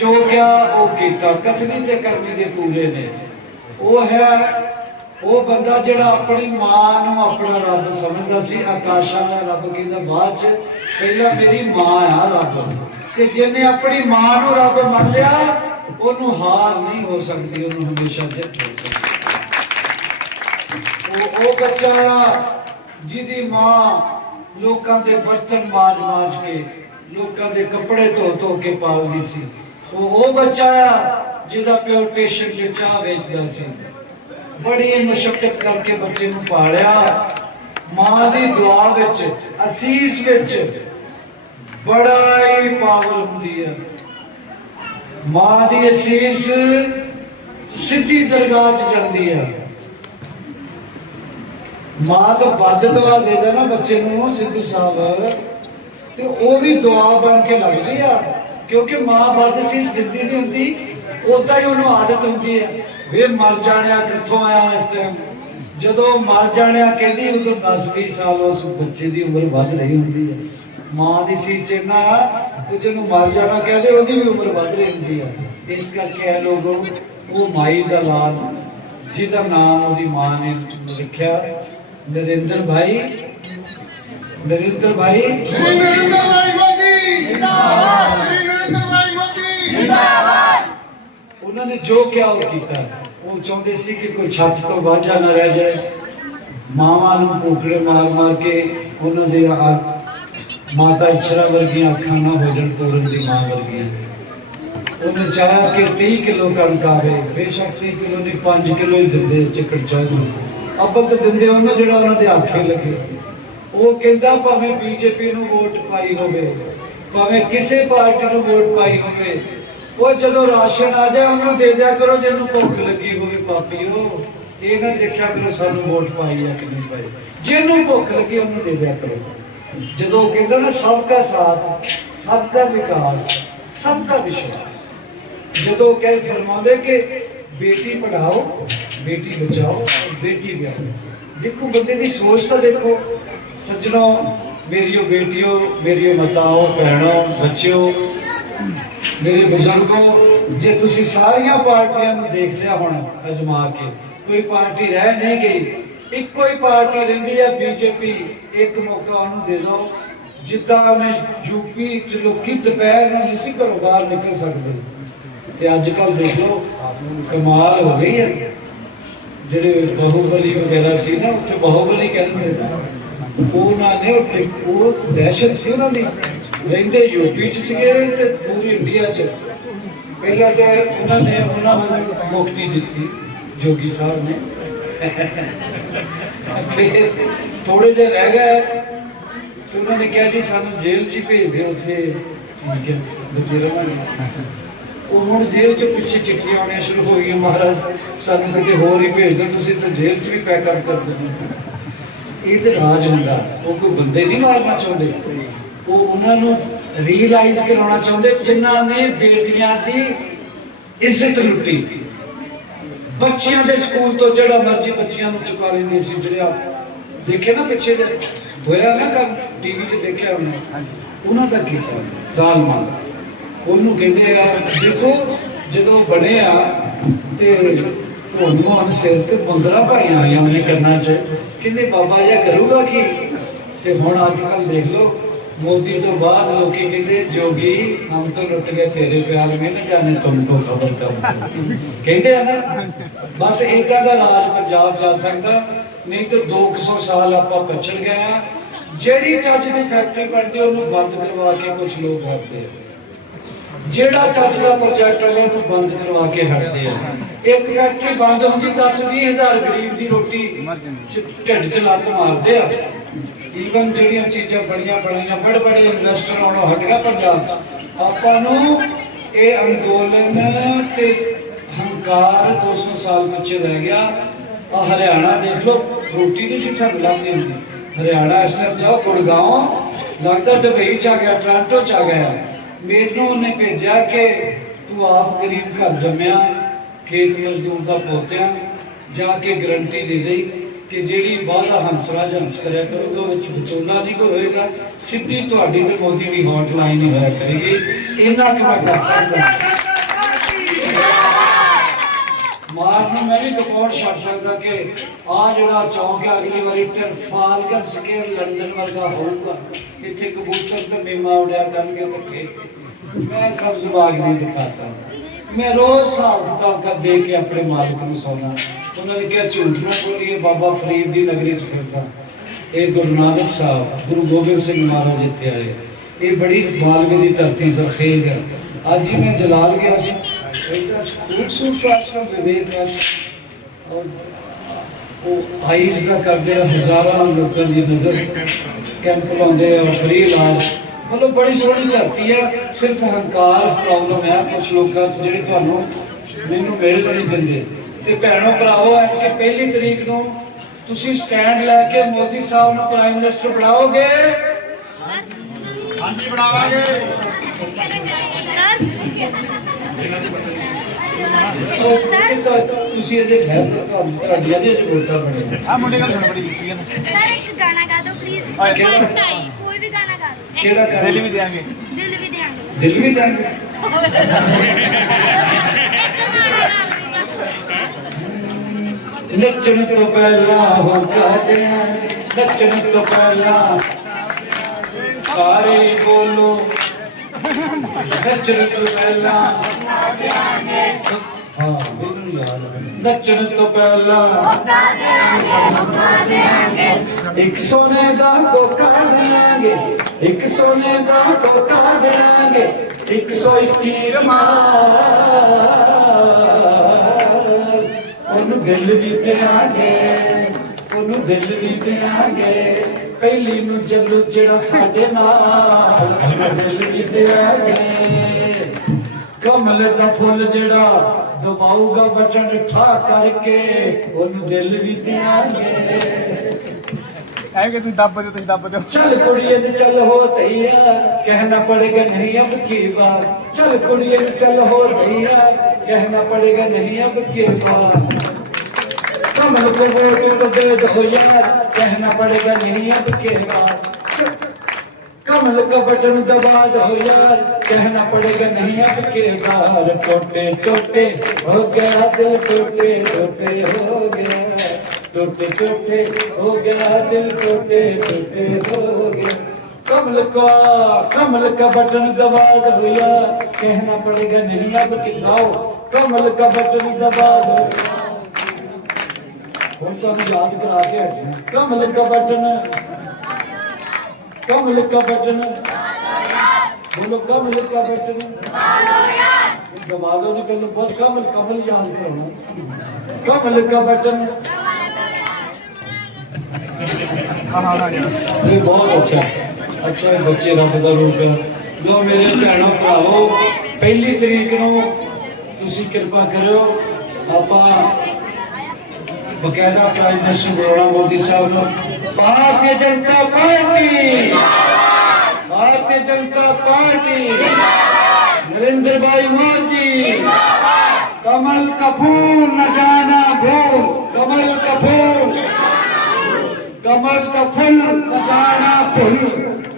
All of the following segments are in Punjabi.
ਜੋ ਕਿਆ ਉਹ ਕੀਤਾ। ਕਥਨੀ ਤੇ ਕਰਨੀ ਦੇ ਪੂਰੇ ਨੇ। ਉਹ ਹੈ, ਉਹ ਬੰਦਾ ਜਿਹੜਾ ਆਪਣੀ ਮਾਂ ਨੂੰ ਆਪਣਾ ਰੱਬ ਸਮਝਦਾ ਸੀ। ਆਕਾਸ਼ਾਂ ਦਾ ਰੱਬ ਕਹਿੰਦਾ, ਬਾਅਦ ਚ ਪਹਿਲਾਂ ਮੇਰੀ ਮਾਂ ਆ ਰੱਬ। ਤੇ ਜਿਹਨੇ ਆਪਣੀ ਮਾਂ ਨੂੰ ਰੱਬ ਮੰਨ ਲਿਆ, ਉਹਨੂੰ ਹਾਰ ਨਹੀਂ ਹੋ ਸਕਦੀ, ਉਹਨੂੰ ਹਮੇਸ਼ਾ ਜਿੱਤ ਹੋ ਸਕਦੀ। ਉਹ ਉਹ ਬੱਚਾ ਆ, ਜਿਹਦੀ ਮਾਂ ਲੋਕਾਂ ਦੇ ਬਰਤਨ ਮਾਜ ਮਾਜ ਕੇ, ਲੋਕਾਂ ਦੇ ਕੱਪੜੇ ਧੋ ਧੋ ਕੇ ਪਾਲਦੀ ਸੀ। ਉਹ ਉਹ ਬੱਚਾ ਆ ਜਿਹਦਾ ਪਿਓ ਪੇਸ਼ੈਂਟ ਦੇ ਚਾਹ ਵੇਚਦਾ ਸੀ। ਬੜੀ ਮੁਸ਼ਕਲ ਕਰਕੇ ਬੱਚੇ ਨੂੰ ਪਾਲਿਆ। ਮਾਂ ਦੀ ਦੁਆ ਵਿੱਚ, ਅਸੀਸ ਵਿੱਚ ਬੜਾ ਹੀ ਪਾਵਰ ਹੁੰਦੀ ਹੈ ਮਾਂ ਦੀ ਅਸੀਸ ਸਿੱਧੀ ਦਰਗਾਹ 'ਚ ਜਾਂਦੀ ਆ। ਮਾਂ ਤਾਂ ਵੱਧ ਦੁਆ ਦੇ ਨਾ ਬੱਚੇ ਨੂੰ, ਸਿੱਧੂ ਸਾਹਿਬ। ਤੇ ਉਹ ਵੀ ਦੁਆ ਬਣ ਕੇ ਲੱਗਦੀ ਆ। ਕਿਉਂਕਿ ਮਾਂ ਵੱਧ ਸੀਸ ਦਿੰਦੀ ਨਹੀਂ ਹੁੰਦੀ ਉਦਾਂ ਹੀ ਉਹਨੂੰ ਆਦਤ ਹੁੰਦੀ ਹੈ। ਵੇ ਮਰ ਜਾਣਿਆ ਕਿੱਥੋਂ ਆਇਆ ਇਸ ਟਾਈਮ ਜਦੋਂ ਮਰ ਜਾਣਿਆ ਕਹਿੰਦੀ, ਉਦੋਂ 10 20 ਸਾਲ ਉਸ ਬੱਚੇ ਦੀ ਉਮਰ ਵੱਧ ਰਹੀ ਹੁੰਦੀ ਹੈ। ਮਾਂ ਦੀ ਸੀਸ ਚ ਜਿਹਨੂੰ ਮਰ ਜਾਣਾ ਕਹਿੰਦੇ, ਉਹਦੀ ਵੀ ਉਮਰ ਵੱਧ ਰਹੀ ਹੁੰਦੀ ਹੈ। ਇਸ ਕਰਕੇ ਇਹ ਲੋਗੋ ਉਹ ਮਾਈ ਦਾ ਲਾਲ, ਜਿਹਦਾ ਨਾਮ ਉਹਦੀ ਮਾਂ ਨੇ ਰੱਖਿਆ। ਨਰਿੰਦਰ ਭਾਈ ਨਰਿੰਦਰ ਭਾਈ। ਨਰਿੰਦਰ ਭਾਈ ਮੋਦੀ, ਜਿੰਦਾਬਾਦ। ਜਿੰਦਾਬਾਦ। ਉਹਨਾਂ ਨੇ ਜੋ ਕਿਹਾ ਉਹ ਕੀਤਾ। ਉਹ ਚਾਹੁੰਦੇ ਸੀ ਕਿ ਕੋਈ ਛੱਤ ਤੋਂ ਵਾਂਝਾ ਨਾ ਰਹਿ ਜਾਏ। ਮਾਵਾਂ ਨੂੰ ਭੂਖੜੇ ਮਾਰ ਮਾਰ ਕੇ ਉਹਨਾਂ ਦੇ ਮਾਤਾ ਇਛਰਾ ਵਰਗੀਆਂ ਅੱਖਾਂ ਨਾ ਹੋ ਜਾਣ ਪੂਰਨ ਦੀ ਮਾਂ ਵਰਗੀਆਂ। ਉਹਨੇ ਚਾਹਿਆ ਕਿ 30 ਕਿਲੋ ਕਣਕ ਆਵੇ। ਬੇਸ਼ੱਕ 30 ਕਿਲੋ ਨਹੀਂ 5 ਕਿਲੋ ਹੀ ਦਿੰਦੇ ਚਿੱਕੜ ਚਾਹ ਅੱਬਲ ਤਾਂ ਦਿੰਦੇ ਉਹਨਾਂ ਜਿਹੜਾ ਉਹਨਾਂ ਦੇ ਆਖੇ ਲੱਗੇ। ਉਹ ਕਹਿੰਦਾ ਭਾਵੇਂ ਬੀਜੇਪੀ ਨੂੰ ਵੋਟ ਪਾਈ ਹੋਵੇ, ਭਾਵੇਂ ਕਿਸੇ ਪਾਰਟੀ ਨੂੰ ਵੋਟ ਪਾਈ ਹੋਵੇ ਉਹ ਜਦੋਂ ਰਾਸ਼ਨ ਆ ਜਾਏ, ਉਹਨੂੰ ਦੇ ਦਿਆ ਕਰੋ, ਜਿਹਨੂੰ ਭੁੱਖ ਲੱਗੀ ਹੋਵੇ ਪਾਪੀਓ ਇਹ ਨਾ ਦੇਖਿਆ ਕਰੋ ਸਾਨੂੰ ਵੋਟ ਪਾਈ ਆ ਕਿ ਨਹੀਂ ਪਾਈ। ਜਿਹਨੂੰ ਭੁੱਖ ਲੱਗੀ, ਉਹਨੂੰ ਦੇ ਦਿਆ ਕਰੋ। ਜਦੋਂ ਉਹ ਕਹਿੰਦਾ ਨਾ ਸਭ ਦਾ ਸਾਥ ਸਭ ਦਾ ਵਿਕਾਸ ਸਭ ਦਾ ਵਿਸ਼ਵਾਸ। ਜਦੋਂ ਕਹੇ ਫਰਮਾਉਂਦੇ ਕਿ ਬੇਟੀ ਪੜਾਓ ਬੇਟੀ ਬਚਾਓ, ਬੇਟੀ ਵਿਆਹੋ। ਦੇਖੋ, ਬੰਦੇ ਦੀ ਸੋਚ ਤਾਂ ਦੇਖੋ, ਸੱਜਣੋ, ਮੇਰੀਓ ਬੇਟੀਓ, ਮੇਰੀਓ ਮਾਤਾਓ, ਭੈਣੋ, ਬੱਚਿਓ ਮੇਰੇ ਬਜ਼ੁਰਗੋ, ਜੇ ਤੁਸੀਂ ਸਾਰੀਆਂ ਪਾਰਟੀਆਂ ਨੂੰ ਦੇਖ ਲਿਆ ਹੁਣ ਅਜਮਾ ਕੇ ਕੋਈ ਪਾਰਟੀ ਰਹਿ ਨਹੀਂ ਗਈ। ਇੱਕੋ ਹੀ ਪਾਰਟੀ ਰਹਿੰਦੀ ਹੈ ਬੀਜੇਪੀ। ਇੱਕ ਮੌਕਾ ਉਹਨੂੰ ਦੇ ਦਿਓ। ਜਿੱਦਾਂ ਉਹਨੇ ਯੂਪੀ ਚ ਲੋਕੀ ਦੁਪਹਿਰ ਨੂੰ ਨਹੀਂ ਸੀ ਘਰੋਂ ਬਾਹਰ ਨਿਕਲ ਸਕਦੇ। ਤੇ ਅੱਜ ਕੱਲ ਦੇਖ ਲਓ, ਕਮਾਲ ਹੋ ਗਈ ਹੈ ਜਿਹੜੇ ਬਾਹੂਬਲੀ ਵਗੈਰਾ ਸੀ ਨਾ, ਉੱਥੇ ਬਾਹੂਬਲੀ ਕਹਿੰਦੇ ਉਹਨਾਂ ਨੇ ਉੱਥੇ ਉਹ ਦਹਿਸ਼ਤ ਸੀ ਉਹਨਾਂ ਦੀ। ਰਹਿੰਦੇ ਯੂਪੀ ਚ ਸੀਗੇ ਤੇ ਪੂਰੀ ਇੰਡੀਆ ਚ। ਪਹਿਲਾਂ ਤੇ ਉਹਨਾਂ ਨੇ ਉਹਨਾਂ ਨੂੰ ਮੁਕਤੀ ਦਿੱਤੀ, ਜੋਗੀ ਸਾਹਿਬ ਨੇ। ਫਿਰ ਥੋੜੇ ਜਿਹੇ ਰਹਿ ਗਏ। ਉਹਨਾਂ ਨੇ ਕਿਹਾ ਜੀ, ਸਾਨੂੰ ਜੇਲ੍ਹ 'ਚ ਭੇਜ ਦਿਓ ਉੱਥੇ। ਠੀਕ ਹੈ ਉਹ ਹੁਣ ਜੇਲ੍ਹ 'ਚ ਪਿੱਛੇ ਚਿੱਠੀਆਂ ਆਉਣੀਆਂ ਸ਼ੁਰੂ ਹੋ ਗਈਆਂ, ਮਹਾਰਾਜ, ਸਾਨੂੰ ਕਿਤੇ ਹੋਰ ਹੀ ਭੇਜ ਦਿਓ, ਤੁਸੀਂ ਤਾਂ ਜੇਲ੍ਹ 'ਚ ਵੀ ਪੈਕ ਅਪ ਕਰ ਦਿੰਦੇ ਇਹ ਤੇ ਰਾਜ ਹੁੰਦਾ, ਉਹ ਕੋਈ ਬੰਦੇ ਨਹੀਂ ਮਾਰਨਾ ਚਾਹੁੰਦੇ। ਉਹ ਉਹਨਾਂ ਨੂੰ ਰੀਅਲਾਈਜ਼ ਕਰਾਉਣਾ ਚਾਹੁੰਦੇ, ਜਿਨ੍ਹਾਂ ਨੇ ਬੇਟੀਆਂ ਦੀ ਇੱਜ਼ਤ ਲੁੱਟੀ। ਬੱਚਿਆਂ ਦੇ ਸਕੂਲ ਤੋਂ ਜਿਹੜਾ ਮਰਜ਼ੀ ਬੱਚਿਆਂ ਨੂੰ ਚੁਕਾ ਲੈਂਦੇ ਸੀ, ਜਿਹੜੇ ਆ ਦੇਖੇ ਨਾ ਪਿੱਛੇ ਜੇ ਹੋਇਆ ਨਾ ਕੱਲ ਟੀਵੀ 'ਚ ਦੇਖਿਆ ਉਹਨੇ ਉਹਨਾਂ ਦਾ ਕੀਤਾ ਜ਼ਾਲਮਾਂ। ਉਹਨੂੰ ਕਹਿੰਦੇ ਆ, ਦੇਖੋ, ਜਦੋਂ ਬਣਿਆ ਤੇ ਉਹਨੂੰ ਅਨ ਸਿਰ ਤੇ ਬੰਦਰਾ ਭਾਈਆਂ ਆਈਆਂ ਉਹਨੇ ਕਰਨਾ ਚ। ਕਹਿੰਦੇ, ਬਾਬਾ ਜੀ ਕਰੂਗਾ ਕੀ? ਤੇ ਹੁਣ ਅੱਜ ਕੱਲ ਦੇਖ ਲਓ ਮੋਦੀ ਤੋਂ ਬਾਅਦ ਲੋਕੀ ਕਹਿੰਦੇ ਜੋਗੀ ਹਮ ਤਾਂ ਲੁੱਟ ਗਏ ਤੇਰੇ ਪਿਆਰ में न जाने तुमको खबर कब ਕਹਿੰਦੇ ਆ ਨਾ ਬਸ ਏਦਾਂ ਦਾ ਰਾਜ ਪੰਜਾਬ ਜਾ ਸਕਦਾ ਨਹੀਂ ਤਾਂ 200 ਸਾਲ ਆਪਾਂ ਪਛੜ ਗਏ ਆ ਜਿਹੜੀ ਚੱਜ ਦੀ ਫੈਕਟਰੀ ਬਣਦੀ ਉਹਨੂੰ ਬੰਦ ਕਰਵਾ ਕੇ ਕੁਝ ਲੋਕ ਹਟਦੇ ਆ ਜਿਹੜਾ ਚੱਜ ਦਾ ਪ੍ਰੋਜੈਕਟ ਹੈ ਉਹਨੂੰ ਬੰਦ ਕਰਵਾ ਕੇ ਹਟਦੇ ਆ ਇੱਕ ਫੈਕਟਰੀ ਬੰਦ ਹੁੰਦੀ 10 20 ਹਜ਼ਾਰ ਗਰੀਬ ਦੀ ਰੋਟੀ ਚ- ਢਿੱਡ 'ਚ ਲੱਤ ਮਾਰਦੇ ਆ ਈਵਨ ਜਿਹੜੀਆਂ ਚੀਜ਼ਾਂ ਬੜੀਆਂ ਬੜੀਆਂ, ਬੜ ਬੜੇ ਇਨਵੈਸਟਰ ਆਉਣੋਂ ਹਟ ਗਿਆ ਪੰਜਾਬ ਆਪਾਂ ਨੂੰ ਇਹ ਅੰਦੋਲਨ ਤੇ ਹੰਕਾਰ 200 ਸਾਲ ਪਿੱਛੇ ਰਹਿ ਗਿਆ। ਆ ਹਰਿਆਣਾ ਦੇਖ ਲਓ, ਰੋਟੀ ਨਹੀਂ ਸੀ ਸਾਨੂੰ ਹੁੰਦੀ। ਹਰਿਆਣਾ ਇਸ ਟਾਈਮ ਜਾਓ ਗੁੜਗਾਉਂ ਲੱਗਦਾ ਦੁਬਈ ਚ ਆ ਗਿਆ, ਟੋਰਾਂਟੋ ਚ ਆ ਗਿਆ। ਮੈਨੂੰ ਉਹਨੇ ਭੇਜਿਆ ਕਿ ਤੂੰ ਆਪ ਗਰੀਬ ਘਰ ਜੰਮਿਆ, ਖੇਤ ਮਜ਼ਦੂਰ ਦਾ ਪੋਤਿਆ, ਜਾ ਕੇ ਗਰੰਟੀ ਦੇ ਦੇਈ। ਕਿ ਜਿਹੜੀ ਵਾਅਦਾ ਹੰਸਰਾ ਹੰਸ ਕਰਿਆ ਕਰੂਗਾ ਵਿੱਚ ਵਿਚੋਲਾ ਨਹੀਂ ਕੋਈ ਹੋਏਗਾ ਸਿੱਧੀ ਤੁਹਾਡੀ ਤੇ ਮੋਦੀ ਦੀ ਹੌਟਲਾਈਨ ਹੀ ਹੋਇਆ ਕਰੇਗੀ। ਇਹਨਾਂ ਕਿ ਮੈਂ ਕਰ ਸਕਦਾ। ਮਾਰ ਨੂੰ ਮੈਂ ਵੀ ਰਿਪੋਰਟ ਛੱਡ ਸਕਦਾ ਕਿ ਆ ਜਿਹੜਾ ਚੌਂਕ ਹੈ, ਅਗਲੀ ਵਾਰੀ ਟਰਫਾਲਗਰ ਸਕੇਅਰ ਲੰਡਨ ਵਰਗਾ ਹੋਊਗਾ। ਇੱਥੇ ਕਬੂਤਰ ਤੇ ਮੇਮਾ ਉਡਿਆ ਕਰਨਗੇ ਤੇ ਖੇਤ ਮੈਂ ਸਬਜ਼ ਬਾਗ ਨਹੀਂ ਦਿਖਾ ਸਕਦਾ। ਮੈਂ ਰੋਜ਼ ਹਿਸਾਬ ਕਿਤਾਬ ਕਰ ਦੇ ਕੇ ਆਪਣੇ ਮਾਲਕ ਨੂੰ ਸੌਣਾ ਉਹਨਾਂ ਨੇ ਕਿਹਾ, ਝੂਠ ਨਾ ਬੋਲੀਏ, ਬਾਬਾ ਫਰੀਦ ਦੀ ਨਗਰੀ ਚ ਫਿਰਦਾ। ਇਹ ਗੁਰੂ ਨਾਨਕ ਸਾਹਿਬ, ਗੁਰੂ ਗੋਬਿੰਦ ਸਿੰਘ ਮਹਾਰਾਜ ਇੱਥੇ ਆਏ। ਇਹ ਬੜੀ ਮਾਲਵੇ ਦੀ ਧਰਤੀ ਜ਼ਰਖੇਜ਼ ਹੈ। ਅੱਜ ਹੀ ਮੈਂ ਜਲਾਲ ਗਿਆ ਸੀ। ਇਹਦਾ ਖੂਬਸੂਰਤ ਆਸ਼ਰਮ ਵਿਵੇਕ ਆਸ਼ਰਮ ਔਰ ਉਹ ਆਈਸ ਦਾ ਕਰਦੇ ਆ, ਹਜ਼ਾਰਾਂ ਲੋਕਾਂ ਦੀ ਨਜ਼ਰ। ਕੈਂਪ ਲਾਉਂਦੇ ਆ, ਫ੍ਰੀ ਇਲਾਜ। ਮਤਲਬ ਬੜੀ ਸੋਹਣੀ ਧਰਤੀ ਆ। ਸਿਰਫ ਹੰਕਾਰ ਪ੍ਰੋਬਲਮ ਹੈ ਕੁਝ ਲੋਕਾਂ ਜਿਹੜੇ ਤੁਹਾਨੂੰ ਮੈਨੂੰ ਮਿਲ ਨਹੀਂ ਦਿੰਦੇ ਤੇ ਭੈਣੋ ਭਰਾਵੋ ਐ ਕਿ ਪਹਿਲੀ ਤਰੀਕ ਨੂੰ ਤੁਸੀਂ ਸਟੈਂਡ ਲੈ ਕੇ ਮੋਦੀ ਸਾਹਿਬ ਨੂੰ ਪ੍ਰਾਈਮ ਮਿਨਿਸਟਰ ਬਣਾਓਗੇ? ਹਾਂਜੀ ਬਣਾਵਾਂਗੇ। ਸਰ। ਉਹ ਤੁਸੀਂ ਇਹਦੇ ਕੇ ਤੁਹਾਨੂੰ ਤੁਹਾਡੀਆਂ ਦੇ ਵੋਟਾਂ ਬਣੇ ਆ ਮੁੰਡੇ ਗੱਲ ਸੁਣ ਬੜੀ ਕੀਤੀ ਹੈ ਸਰ ਇੱਕ ਗਾਣਾ ਗਾ ਦਿਓ ਪਲੀਜ਼? ਕੋਈ ਵੀ ਗਾਣਾ ਗਾ ਦਿਓ। ਕਿਹੜਾ ਕਰ ਦਿਲ ਵੀ ਦੇਾਂਗੇ ਦਿਲ ਵੀ ਦਿਆਂਗੇ ਦਿਲ ਵੀ ਤੰਗ ਨੱਚਣ ਤੋਂ ਪਹਿਲਾਂ ਹੋ ਕਾਦਿਆਂ ਨੱਚਣ ਤੋਂ ਪਹਿਲਾਂ ਸਾਰੇ ਬੋਲੋ। ਨੱਚਣ ਤੋਂ ਪਹਿਲਾਂ ਹਾਂ ਮੈਨੂੰ ਇੱਕ ਸੋਨੇ ਦਾ ਕੋਕਾ ਦੇਾਂਗੇ ਇੱਕ ਸੋਨੇ ਦਾ ਕੋਕਾ ਦੇਾਂਗੇ ਇੱਕ ਸੌ ਇੱਕੀ ਰਮਾਲ ਉਹਨੂੰ ਦਿਲ ਵੀ ਦੇਾਂਗੇ ਉਹਨੂੰ ਦਿਲ ਵੀ ਦੇਾਂਗੇ ਪਹਿਲੀ ਨੂੰ ਜੱਲੂ ਜਿਹੜਾ ਸਾਡੇ ਨਾਲ, ਦਿਲ ਵੀ ਦੇਾਂਗੇ ਕਮਲ ਦਾ ਫੁੱਲ ਜਿਹੜਾ ਦਬਾਊਗਾ ਬਟਨ ਠਾ ਕਰਕੇ, ਉਹਨੂੰ ਦਿਲ ਵੀ ਦਿਆਂਗੇ। ہے کہ تم دب دو تم دب دو چل کڑیے چل ہو تیار کہنا پڑے گا نہیں اب کی بار چل کڑیے چل ہو تیار کہنا پڑے گا نہیں اب کی بار کمل کو ووٹ پڑے گا نہیں اب کا بٹن دبا دو یار کہنا پڑے گا نہیں اب کے بار ٹوٹے ٹوٹے ہو گیا دل ٹوٹے ٹوٹے ہو گیا ٹوٹے ٹوٹے ہو گیا دل ٹوٹے ٹوٹے ہو گیا۔ کمل کا کمل کا بٹن دبا دو یا کہنا پڑے گا نہیں اب کتاؤ کمل کا بٹن دبا دو۔ ہم تو ہم یاد کرا کے ہٹے ہیں۔ کمل کا بٹن کمل کا بٹن بولو کمل کا بٹن دبا دو نے پہلے بس کمل کمل یاد کرنا کمل کا بٹن ਇਹ ਬਹੁਤ ਅੱਛਾ। ਹੈ ਅੱਛਾ ਇਹ ਬੱਚੇ ਰੱਬ ਦਾ ਰੂਪ ਹੈ। ਜੋ ਮੇਰੇ ਭੈਣੋ, ਭਰਾਵੋ, ਪਹਿਲੀ ਤਰੀਕ ਨੂੰ ਤੁਸੀਂ ਕਿਰਪਾ ਕਰਿਓ। ਆਪਾਂ ਬਕਾਇਦਾ ਪ੍ਰਾਈਮ ਮਿਨਿਸਟਰ ਬਰੋੜਾ ਮੋਦੀ ਸਾਹਿਬ ਨੂੰ। ਭਾਰਤੀ ਜਨਤਾ ਪਾਰਟੀ! ਭਾਰਤੀ ਜਨਤਾ ਪਾਰਟੀ! ਨਰਿੰਦਰ ਭਾਈ ਮੋਦੀ ਕਮਲ ਕਪੂਰ ਨਜਾ ਕਮਲ ਦਾ ਫੁੱਲ ਖਜ਼ਾਨਾ ਭੁੱਲ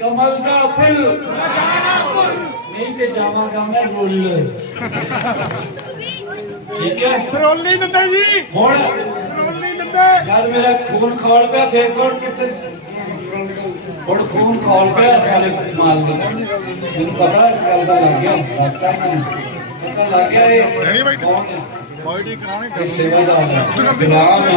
ਕਮਲ ਦਾ ਫੁੱਲ ਖਜ਼ਾਨਾ ਭੁੱਲ। ਨਹੀਂ ਤੇ ਜਾਵਾਂਗਾ ਮੈਂ ਰੋਲ। ਠੀਕ ਹੈ? ਰੋਲ ਨਹੀਂ ਦਿੰਦਾ ਜੀ। ਹੁਣ ਰੋਲ ਨਹੀਂ ਦਿੰਦਾ। ਯਾਰ ਮੇਰਾ ਖੂਨ ਖੌਲ ਪਿਆ ਫੇਰ ਕੋਣ ਕਿੱਥੇ? ਹੁਣ ਖੂਨ ਖੌਲ ਪਿਆ ਸਾਲੇ ਮਾਲ ਦੇ ਮੈਨੂੰ ਪਤਾ ਇਸ ਗੱਲ ਦਾ ਲੱਗ ਗਿਆ ਰਸਤਾ ਪਤਾ ਲੱਗ ਗਿਆ ਇਹ। ਨਹੀਂ ਬੈਠ ਬਾਡੀ ਕਰਾਉਣੀ ਕਰ ਸੇਵਾ ਦਾ ਗੁਲਾਮ ਹੈ।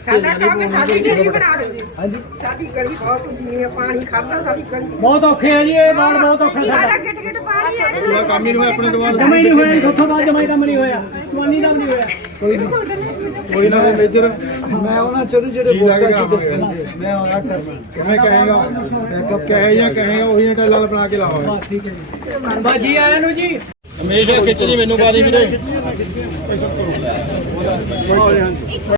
ਸਾਡਾ ਕੰਮ ਹੈ ਸਾਡੀ ਗਲੀ ਬਣਾ ਦਿੰਦੇ ਹਾਂਜੀ ਸਾਡੀ ਗਲੀ ਬਹੁਤ ਹੁੰਦੀ ਹੈ ਪਾਣੀ ਖੜਦਾ ਸਾਡੀ ਗਲੀ ਬਹੁਤ ਔਖੇ ਆ ਜੀ ਇਹ ਬਾੜ ਬਹੁਤ ਔਖਾ ਸਾਡਾ ਗਿੱਟ ਗਿੱਟ ਹੈ ਕੰਮ ਹੀ ਨਹੀਂ ਹੋਇਆ ਆਪਣੇ ਦੁਆਰ ਜਮਾ ਹੀ ਨਹੀਂ ਹੋਇਆ ਸੋਥੋਂ ਬਾਅਦ ਜਮਾ ਹੀ ਕੰਮ ਨਹੀਂ ਹੋਇਆ। ਚਵਾਨੀ ਦਾ ਨਹੀਂ ਹੋਇਆ। ਕੋਈ ਨਾ। ਮੇਜਰ ਮੈਂ ਉਹਨਾਂ ਚੋਂ ਜਿਹੜੇ ਜੀ ਲੱਗੇਗਾ ਚ ਦੱਸਣਗੇ ਮੈਂ ਉਹਨਾਂ ਕਰਨਾ। ਕਿਵੇਂ ਕਹੇਗਾ? ਕਹੇ ਜਾਂ ਕਹੇਗਾ ਉਹੀ ਗੱਲ ਬਣਾ ਕੇ ਲਾਓ। ਠੀਕ ਹੈ ਜੀ। ਬਾਜੀ ਆਇਆਂ ਨੂੰ ਜੀ। ਹਮੇਸ਼ਾ ਖਿੱਚਦੀ ਮੈਨੂੰ ਪਾ ਦੀ ਵੀਰੇ।